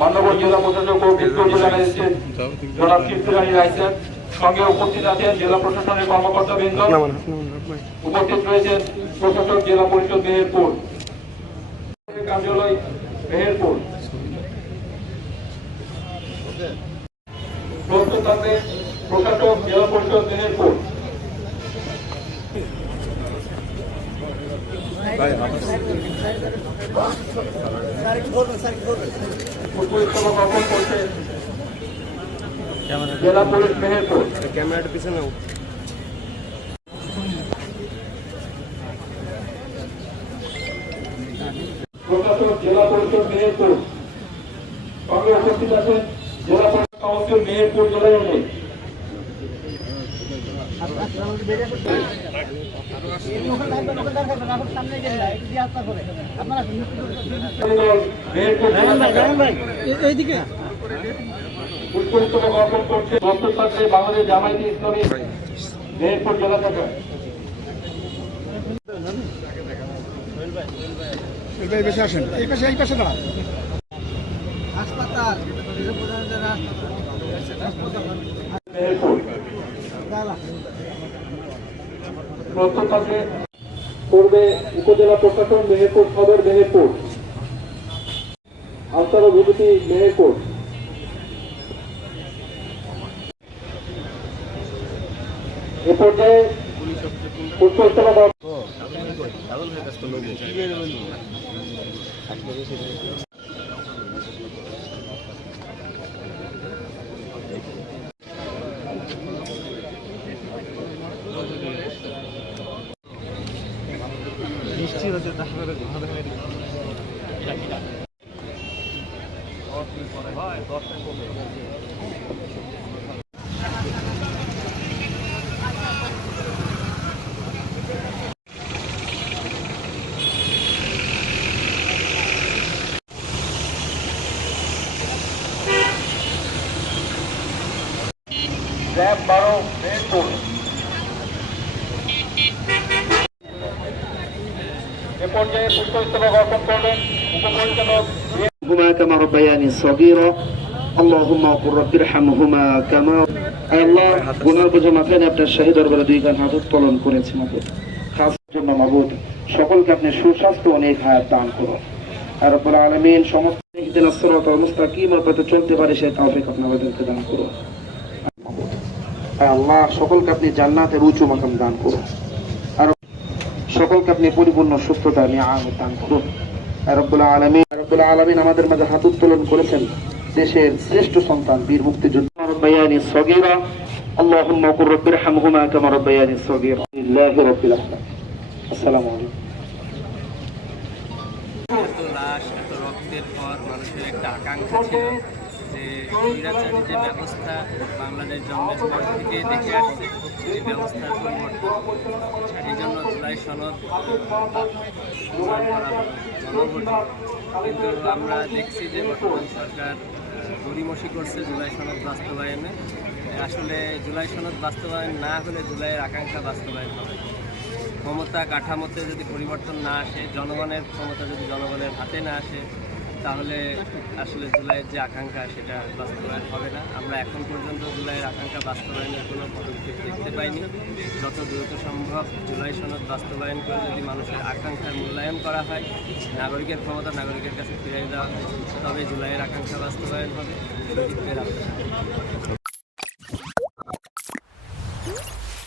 মান্যবর জেলা প্রশাসক ও বিক্ষোভ জানিয়েছেন জনাব কীর্তিরানী রাইসেন। সঙ্গে উপস্থিত আছেন জেলা প্রশাসনের কর্মকর্তাবৃন্দ, উপস্থিত রয়েছেন প্রশাসক জেলা পরিষদ মেহেরপুর, কার্যালয় মেহেরপুর। প্রস্তুত থাকবে প্রশাসক জেলা পরিষদ মেহেরপুর। জেলা পুলিশ মেহেরপুর, ক্যামেরাটা পিছনে প্রশাসক জেলা পরিষদ মেহেরপুর। সঙ্গে উপস্থিত আছেন জেলা পরিষদ কাউন্সিল মেহেরপুর জেলা ইউনিট। পুষ্পস্তবক অর্পণ করছে প্রস্তুত থাকছে বাংলাদেশ জামায়াতে ইসলামী মেহেরপুর জেলা শাখা। বেশি আসেন এই পাশে দাঁড়ান। হাসপাতাল মেহেরপুর প্রস্তুত থাকছে পূর্বে উপজেলা প্রশাসন মেহেরপুর সদর মেহেরপুর, আনসার ও বিজেপি মেহেরপুর। এ পর্যায়ে পুষ্পস্তবক বৃষ্টি হচ্ছে তাহলে র্যাব 12 মেহেরপুর। এ পর্যায়ে পুষ্পস্তবক অর্পণ করবেন উপপরিচালক هما كما ربياني صغيرا اللهم قل رب ارحمهما كما আল্লাহ গুনার বোঝা মাথায় আপনার শাহী দরবারে দুই কান হাত উত্তোলন করেছি মাবুদ, খাস জন্য মাবুদ সকলকে আপনি সুস্বাস্থ্য অনেক হায়াত দান করুন। আর রব্বুল আলামিন সমস্ত ইহদিনাস সিরাতাল মুস্তাকিমের পথে চলতে পারে সেই তৌফিক আপনি আমাদেরকে দান করুন। আল্লাহ সকলকে আপনি জান্নাতের উঁচু মাকাম দান করুন, আর সকলকে আপনি পরিপূর্ণ সুস্থতা নিয়ামত দান করুন। রব্বুল আলামিন আমাদের মাঝে হাত উত্তোলন করেছেন দেশের শ্রেষ্ঠ সন্তান বীর মুক্তিযোদ্ধা রব্বায়ানি সগীরা আল্লাহুম্মা কুর রাব্বিরহামহুমা কামা রাব্বায়ানি সগীরা লিল্লাহি রাব্বিল আলামিন। আসসালামু আলাইকুম। এত লাশ এত রক্তের পর মানুষের একটা আকাঙ্ক্ষা ছিল যে স্বৈরাচারী যে ব্যবস্থা বাংলাদেশ জন্মের পর থেকে দেখে আসছে এই ব্যবস্থার পরিবর্তন, এই জন্য জুলাই সনদ করা গণভোট। কিন্তু আমরা দেখছি যে বর্তমান সরকার গড়িমসি করছে জুলাই সনদ বাস্তবায়নে। আসলে জুলাই সনদ বাস্তবায়ন না হলে জুলাইয়ের আকাঙ্ক্ষা বাস্তবায়ন হবে। ক্ষমতা কাঠামোতে যদি পরিবর্তন না আসে, জনগণের ক্ষমতা যদি জনগণের হাতে না আসে, তাহলে আসলে জুলাইয়ের যে আকাঙ্ক্ষা সেটা বাস্তবায়ন হবে না। আমরা এখন পর্যন্ত জুলাইয়ের আকাঙ্ক্ষা বাস্তবায়নের কোনো পদক্ষেপ দেখতে পাইনি। যত দ্রুত সম্ভব জুলাই সনদ বাস্তবায়ন করে যদি মানুষের আকাঙ্ক্ষার মূল্যায়ন করা হয়, নাগরিকের ক্ষমতা নাগরিকের কাছে ফিরিয়ে দেওয়া হয়, তবে জুলাইয়ের আকাঙ্ক্ষা বাস্তবায়ন হবে।